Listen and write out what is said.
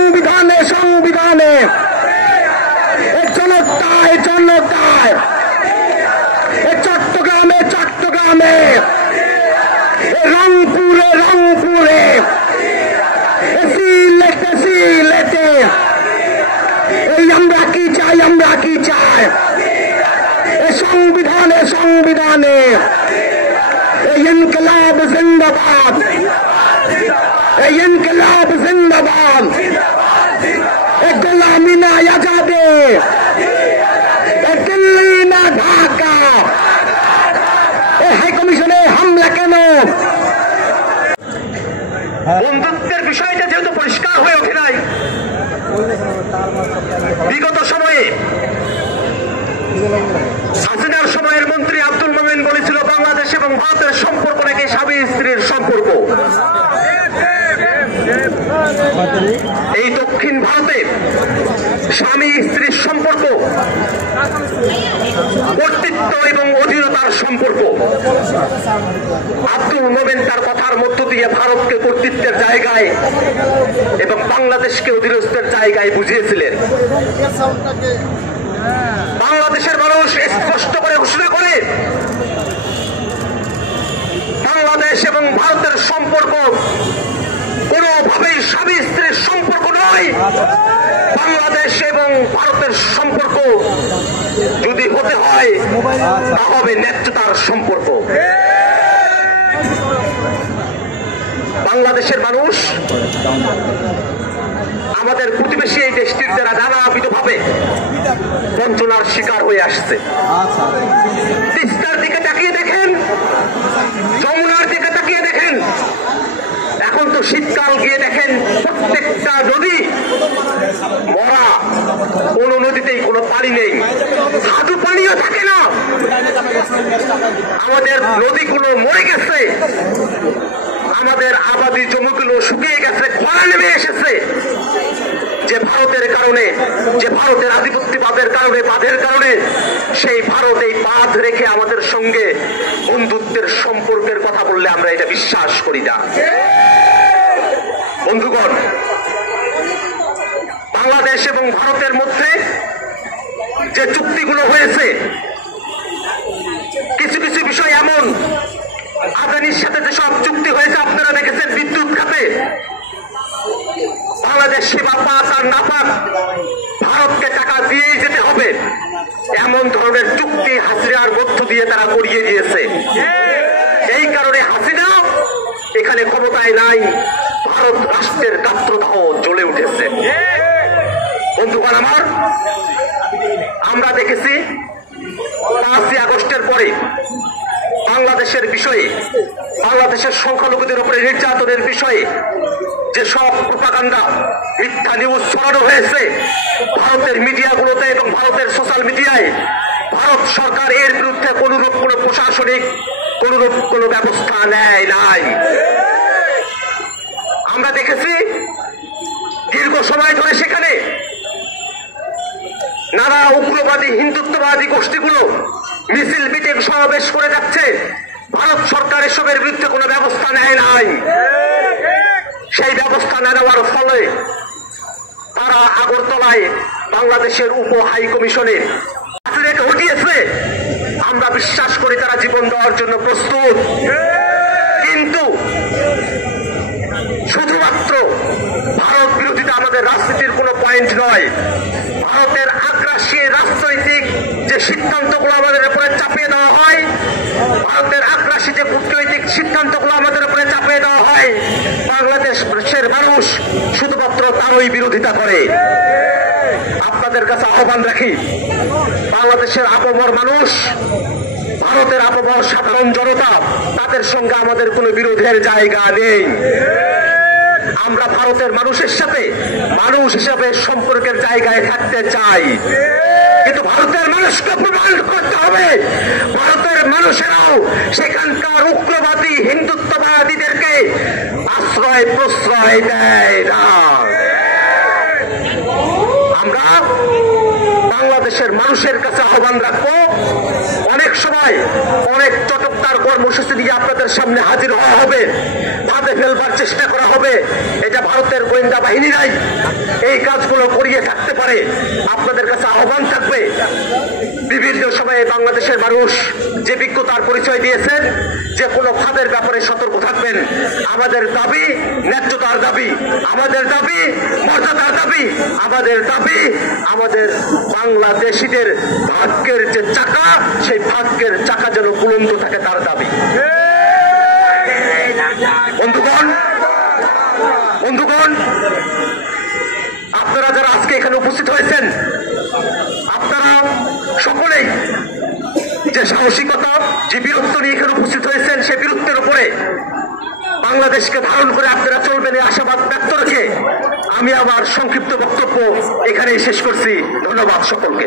সংবিধানে সংবিধানে, জনতায় জনতায়, চট্টগ্রামে চট্টগ্রামে, রংপুরে রংপুরে, সিলেটে সিলেটে, আমরা কি চাই, আমরা কি চাই, সংবিধানে সংবিধানে, ইনকলাব জিন্দাবাদ, ইনকলাব জিন্দাবাদ, গোলামি না আজাদে, দিল্লি না ঢাকা, হাই কমিশনে হামলা কেন? বন্ধুত্বের বিষয়টা যেহেতু পরিষ্কার হয়ে ওঠে নাই, বিগত সময়ে হাসিনার সময়ের মন্ত্রী আব্দুল মোমেন বলেছিল বাংলাদেশ এবং ভারতের সম্পর্ক নাকি স্বামী স্ত্রীর সম্পর্ক। এই দক্ষিণ ভারতে স্বামী স্ত্রীর সম্পর্ক কর্তৃত্ব এবং অধীনতার সম্পর্ক। আব্দুল মোমেন তার কথার মধ্য দিয়ে ভারতকে কর্তৃত্বের জায়গায় এবং বাংলাদেশকে অধীনস্থের জায়গায় বুঝিয়েছিলেন। বাংলাদেশের মানুষ স্পষ্ট করে ঘোষণা করে বাংলাদেশ এবং ভারতের সম্পর্ক কোনোভাবেই স্বামী স্ত্রীর সম্পর্ক নয়। বাংলাদেশ এবং ভারতের সম্পর্ক যদি হতে হয় তা হবে ন্যায্যতার সম্পর্ক। বাংলাদেশের মানুষ আমাদের প্রতিবেশী এই দেশটির দ্বারা নানাবিধভাবে বঞ্চনার শিকার হয়ে আসছে। তিস্তার দিকে তাকিয়ে দেখেন, যমুনার দিকে তাকিয়ে দেখেন, এখন তো শীতকাল গিয়ে দেখেন প্রত্যেকটা নদী মরা, কোন নদীতেই কোনো পানি নেই, হাঁটু পানিও থাকে না। আমাদের নদীগুলো মরে গেছে, আমাদের আবাদি জমিগুলো শুকিয়ে গেছে, খরা নেমে এসেছে। যে ভারতের কারণে, যে ভারতের আধিপত্যবাদের কারণে, বাঁধের কারণে, সেই ভারত এই বাঁধ রেখে আমাদের সঙ্গে বন্ধুত্বের সম্পর্কের কথা বললে আমরা এটা বিশ্বাস করি না। বন্ধুগণ, বাংলাদেশ এবং ভারতের মধ্যে যে চুক্তিগুলো হয়েছে, কিছু কিছু বিষয় এমন, আদানির সাথে যেসব চুক্তি হয়েছে আপনারা দেখেছেন বিদ্যুৎ খাতে, বাংলাদেশ সেবা পাক আর না পাক ভারতকে টাকা দিয়েই যেতে হবে, এমন ধরনের চুক্তি হাসিনার মধ্য দিয়ে তারা করিয়ে দিয়েছে। এই কারণে হাসিনা এখানে ক্ষমতায় নাই, ভারত রাষ্ট্রের গাত্রদাহ জ্বলে উঠেছে। বন্ধুগণ আমার, আমরা দেখেছি 5ই আগস্টের পরে বাংলাদেশের বিষয়ে, বাংলাদেশের সংখ্যালঘুদের উপরে নির্যাতনের বিষয়ে যে সব প্রোপাগান্ডা, মিথ্যা নিউজ ছড়ানো হয়েছে ভারতের মিডিয়াগুলোতে এবং ভারতের সোশ্যাল মিডিয়ায়, ভারত সরকার এর বিরুদ্ধে কোনরূপ কোন প্রশাসনিক কোনরূপ কোন ব্যবস্থা নেয় নাই। আমরা দেখেছি দীর্ঘ সময় ধরে সেখানে নানা উগ্রবাদী হিন্দুত্ববাদী গোষ্ঠীগুলো মিছিল মিটিং সমাবেশ করে যাচ্ছে, ভারত সরকার এসবের বিরুদ্ধে কোনো ব্যবস্থা নেয় নাই। সেই ব্যবস্থা না নেওয়ার ফলে তারা আগরতলায় বাংলাদেশের উপ হাই কমিশনে ঘটিয়েছে। আমরা বিশ্বাস করি তারা জীবন দেওয়ার জন্য প্রস্তুত, কিন্তু শুধুমাত্র ভারত বিরোধিতা আমাদের রাজনীতির কোনো পয়েন্ট নয়। ভারতের আগ্রাসী রাজনৈতিক যে সিদ্ধান্তগুলো আমাদের উপরে চাপিয়ে দেওয়া হয়, ভারতের আগ্রাসী যে কূটনৈতিক সিদ্ধান্তগুলো আমাদের উপরে চাপিয়ে দেওয়া হয়, বাংলাদেশের মানুষ শুধুমাত্র তারই বিরোধিতা করে। আপনাদের কাছে আহ্বান রাখি, বাংলাদেশের আপামর মানুষ, ভারতের আপামর সাধারণ জনতা, তাদের সঙ্গে আমাদের কোনো বিরোধের জায়গা নেই। আমরা ভারতের মানুষের সাথে মানুষ হিসাবে সম্পর্কের জায়গায় থাকতে চাই, কিন্তু ভারতের মানুষকে প্রমাণ করতে হবে ভারতের মানুষেরাও সেখানকার উগ্রবাদী হিন্দুত্ববাদীদেরকে আশ্রয় প্রশ্রয় দেয় না। আমরা বাংলাদেশের মানুষের কাছে আহ্বান রাখবো, অনেক সময় অনেক চটকদার কর্মসূচি নিয়ে আপনাদের সামনে হাজির হওয়া হবে, ফাঁদে ফেলবার চেষ্টা করা হবে। এটা ভারতের গোয়েন্দা বাহিনীরাই এই কাজগুলো করিয়ে থাকতে পারে। আপনাদের কাছে আহ্বান থাকবে, বিভিন্ন সময়ে বাংলাদেশের মানুষ যে বিজ্ঞতার পরিচয় দিয়েছেন, যে কোনো ফাঁদের ব্যাপারে সতর্ক থাকবেন। আমাদের দাবি ন্যায্যতার দাবি, আমাদের দাবি মর্যাদার দাবি, আমাদের দাবি আমাদের বাংলাদেশিদের ভাগ্যের যে চাকা, সেই ভাগ্যের চাকা যেন উলম্ব থাকে, তার দাবি। বন্ধুগণ, আপনারা যারা আজকে এখানে উপস্থিত হয়েছেন, আপনারা সকলেই যে সাহসিকতা, যে বীরত্ব নিয়ে এখানে উপস্থিত হয়েছেন, সেই বীরত্বের উপরে বাংলাদেশকে ধারণ করে আপনারা চলবেন এই আশাবাদ ব্যক্ত রেখে আমি আমার সংক্ষিপ্ত বক্তব্য এখানেই শেষ করছি। ধন্যবাদ সকলকে।